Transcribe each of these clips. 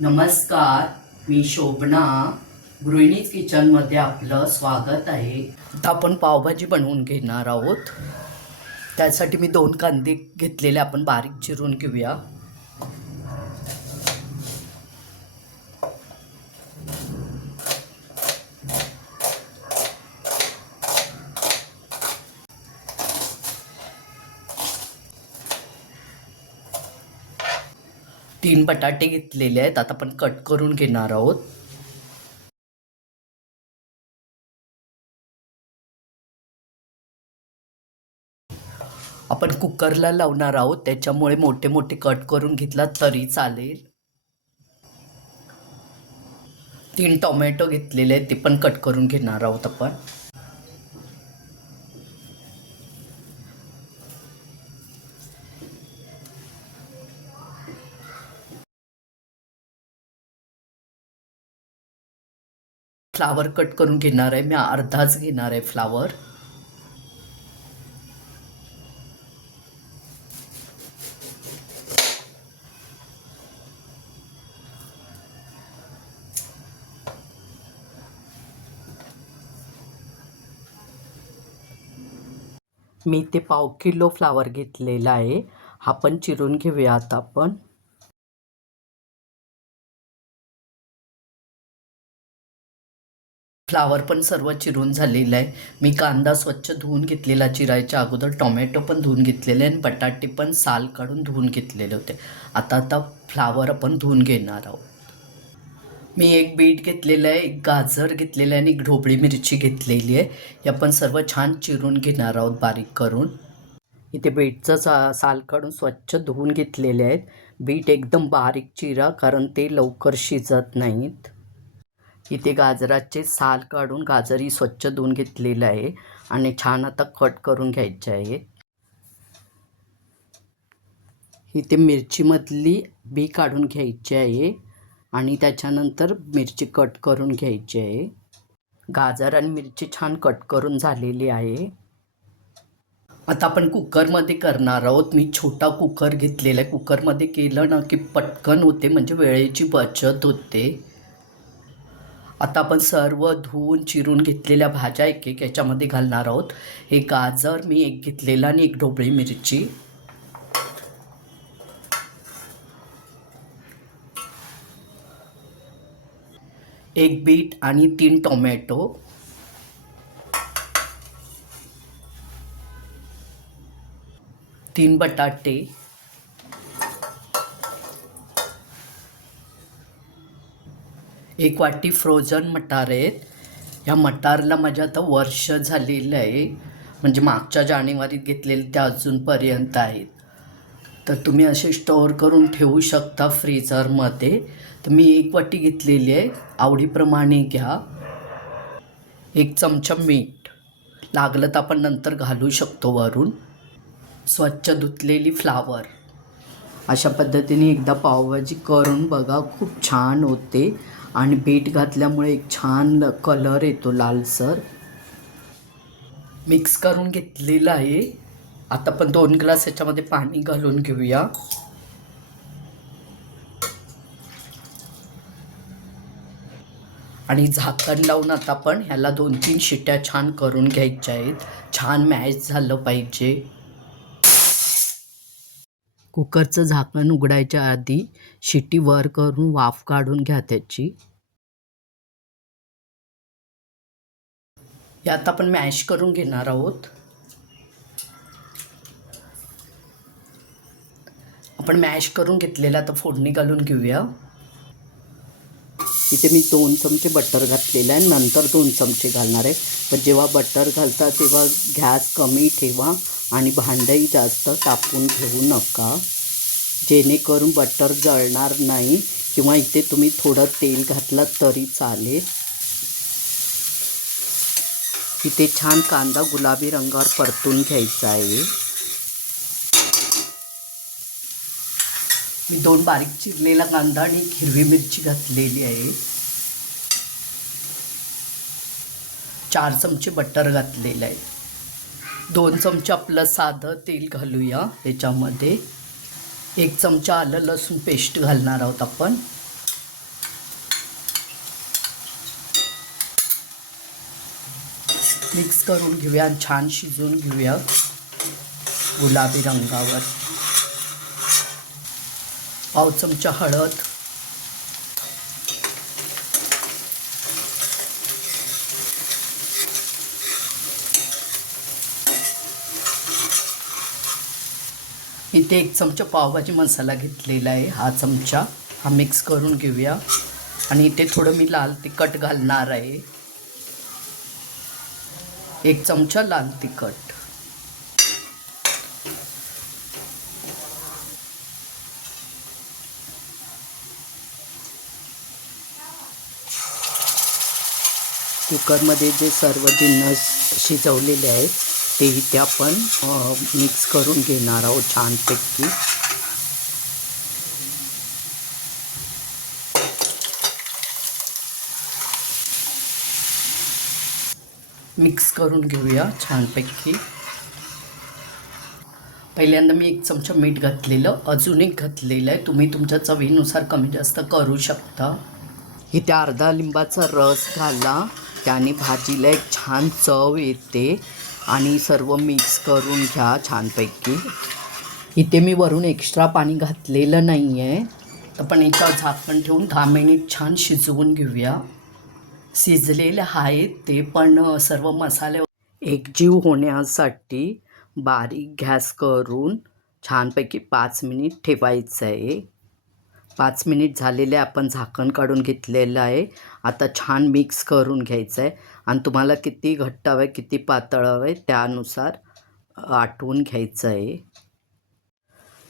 नमस्कार मी शोभना. गृहिणीज किचनमध्ये आपलं स्वागत आहे. आता आपण पावभाजी बनवून घेणार आहोत. त्यासाठी मी दोन कांदे घेतलेले आपण बारीक चिरून घेऊया. तीन बटाटे घेतलेले आहेत. आता आपण कट करून घेणार आहोत. आपण कुकरला लावणार आहोत. त्याच्यामुळे मोठे मोठे कट करून घेतला तरी चालेल. तीन टोमॅटो घेतलेले आहेत. ते पण कट करून घेणार आहोत आपण. फ्लावर कट करून घेणार आहे. मी अर्धाच घेणार आहे फ्लावर. मी ते पाव किलो फ्लावर घेतलेला आहे. हा पण चिरून घेऊया आता आपण. फ्लावर पण सर्व चिरून झालेलं आहे. मी कांदा स्वच्छ धुवून घेतलेला चिरायच्या अगोदर टोमॅटो पण धुवून घेतलेले आणि बटाटे पण साल काढून धुवून घेतलेले होते. आता आता फ्लावर आपण धुवून घेणार आहोत. मी एक बीट घेतलेलं आहे एक गाजर घेतलेलं आहे आणि एक ढोबळी मिरची घेतलेली आहे. हे आपण सर्व छान चिरून घेणार आहोत बारीक करून. इथे बीटचं सा साल काढून स्वच्छ धुवून घेतलेले आहेत. बीट एकदम बारीक चिरा कारण ते लवकर शिजत नाहीत. इथे गाजराचे साल काढून गाजरही स्वच्छ धुवून घेतलेलं आहे आणि छान आता कट करून घ्यायचे आहे. इथे मिरचीमधली बी काढून घ्यायची आहे आणि त्याच्यानंतर मिरची कट करून घ्यायची आहे. गाजर आणि मिरची छान कट करून झालेली आहे. आता आपण कुकरमध्ये करणार आहोत. मी छोटा कुकर घेतलेला आहे. कुकरमध्ये केलं ना की पटकन होते म्हणजे वेळेची बचत होते. आता आपण सर्व धुवून चिरून घेतलेल्या भाज्या एक एक याच्यामध्ये घालणार आहोत. हे गाजर मी एक घेतलेला आणि एक ढोबळी मिरची. एक बीट आणि तीन टोमॅटो. तीन बटाटे. एक वाटी फ्रोझन मटार आहेत. ह्या मटारला माझ्या आता वर्ष झालेलं आहे. म्हणजे मागच्या जानेवारीत घेतलेले त्या अजूनपर्यंत आहेत. तर तुम्ही असे स्टोअर करून ठेवू शकता फ्रीजरमध्ये तर मी एक वाटी घेतलेली आहे. आवडीप्रमाणे घ्या. एक चमचा मीठ. लागलं तर आपण नंतर घालू शकतो वरून. स्वच्छ धुतलेली फ्लावर अशा पद्धतीने एकदा पावभाजी करून बघा खूप छान होते. आणि बीट घातल्यामुळे एक छान कलर येतो लालसर मिक्स करून घेतलेलं आहे. आता पण दोन ग्लास याच्यामध्ये पाणी घालून घेऊया. आणि झाकण लावून आता आपण ह्याला दोन तीन शिट्या छान करून घ्यायच्या आहेत. छान मॅच झालं पाहिजे. कुकरचं झाकण उघडायच्या आधी शिट्टी वर करून वाफ काढून घ्या त्याची. यात आपण मॅश करून घेणार आहोत. आपण मॅश करून घेतलेला आता फोडणी घालून घेऊया. इथे मी दोन चमचे बटर घातलेलं आहे. नंतर दोन चमचे घालणार आहे. पण जेव्हा बटर घालता तेव्हा गॅस कमी ठेवा. आणि भांडंही जास्त तापून घेऊ नका. जेणेकरून बटर जळणार नाही किंवा इथे तुम्ही थोडं तेल घातलं तरी चालेल. इथे छान कांदा गुलाबी रंगावर परतून घ्यायचा आहे. मी दोन बारीक चिरलेला कांदा आणि हिरवी मिरची घातलेली आहे. चार चमचे बटर घातलेलं आहे. दोन चमचे आपलं साधं तेल घालूया. ह्याच्यामध्ये एक चमचा आलं लसूण पेस्ट घालणार आहोत आपण. मिक्स करून घेऊया आणि छान शिजवून घेऊया गुलाबी रंगावर. पाव चमचा हळद. इथे एक चमचा पावभाजी मसाला घेतलेला आहे. हा चमचा हा मिक्स करून घेऊया. आणि इथे थोडं मी लाल तिखट घालणार आहे. एक चमचा लाल तिखट. कुकरमध्ये जे सर्व जिन्नस शिजवलेले आहेत ते इथे आपण मिक्स करून घेणार आहोत छानपैकी. मिक्स करून घेऊया छानपैकी. पहिल्यांदा मी एक चमचा मीठ घातलेलं अजून एक घातलेलं आहे. तुम्ही तुमच्या चवीनुसार कमी जास्त करू शकता. इथे अर्धा लिंबाचा रस घाला. त्याने भाजीला एक छान चव येते. आणि सर्व मिक्स करून घ्या छानपैकी. इथे मी वरून एक्स्ट्रा पाणी घातलेलं नाही आहे तर पण याच्यावर झाकण ठेवून दहा मिनिट छान शिजवून घेऊया. शिजलेले आहेत ते पण सर्व मसाले एकजीव होण्यासाठी बारीक गॅस करून छानपैकी पाच मिनिट ठेवायचं आहे पाच मिनिट झालेले आपण झाकण काढून घेतलेलं आहे. आता छान मिक्स करून घ्यायचं आहे. आणि तुम्हाला किती घट्ट हवं आहे किती पातळ हवं आहे त्यानुसार आटवून घ्यायचं आहे.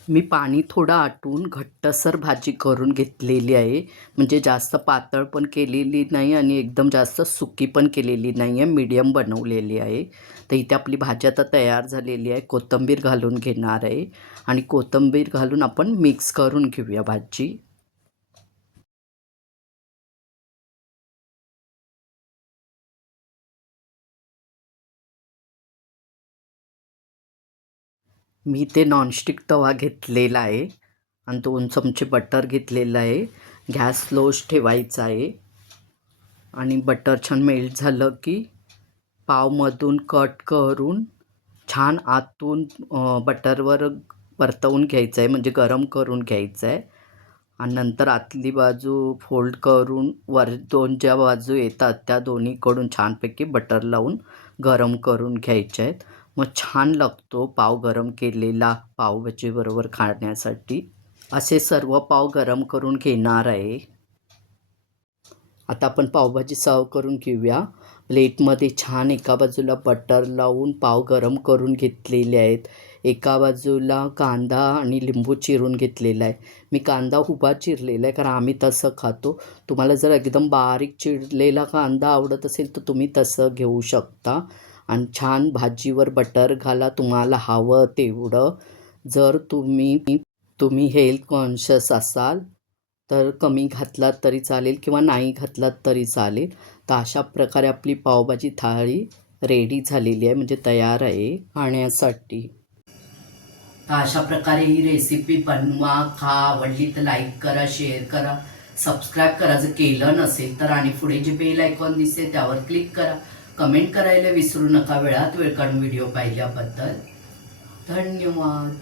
मी पाणी थोडं आटून घट्टसर भाजी करून घेतलेली आहे. म्हणजे जास्त पातळ पण केलेली नाही आणि एकदम जास्त सुकी पण केलेली नाही आहे मीडियम बनवलेली आहे. तर इथे आपली भाजी आता तयार झालेली आहे. कोथिंबीर घालून घेणार आहे. आणि कोथिंबीर घालून आपण मिक्स करून घेऊया भाजी. मी ते नॉनस्टिक तवा घेतलेला आहे. आणि दोन चमचे बटर घेतलेलं आहे. गॅस स्लोच ठेवायचा आहे. आणि बटर छान मेल्ट झालं की पावमधून कट करून छान आतून बटरवर परतवून घ्यायचं आहे. म्हणजे गरम करून घ्यायचं आहे. आणि नंतर आतली बाजू फोल्ड करून वर दोन ज्या बाजू येतात त्या दोन्हीकडून छानपैकी बटर लावून गरम करून घ्यायच्या आहेत. मग छान लागतो पाव गरम केलेला पावभाजीबरोबर खाण्यासाठी. असे सर्व पाव गरम करून घेणार आहे. आता आपण पावभाजी सर्व करून घेऊया. प्लेटमध्ये छान एका बाजूला बटर लावून पाव गरम करून घेतलेले आहेत. एका बाजूला कांदा आणि लिंबू चिरून घेतलेला आहे. मी कांदा उभा चिरलेला आहे कारण आम्ही तसं खातो. तुम्हाला जर एकदम बारीक चिरलेला कांदा आवडत असेल तर तुम्ही तसं घेऊ शकता. आणि छान भाजीवर बटर घाला तुम्हाला हवं तेवढं. जर तुम्ही तुम्ही हेल्थ कॉन्शियस असाल तर कमी घातलात तरी चालेल किंवा नाही घातलात तरी चालेल. तर अशा प्रकारे आपली पावभाजी थाळी रेडी झालेली आहे म्हणजे तयार आहे खाण्यासाठी. तर अशा प्रकारे ही रेसिपी बनवा खा आवडली तर लाईक करा शेअर करा सबस्क्राईब करा. जर केलं नसेल तर आणि पुढे जे बेल आयकॉन दिसते त्यावर क्लिक करा. कमेंट करायला विसरू नका वेळात वेळ काढून व्हिडिओ पाहिल्याबद्दल. धन्यवाद.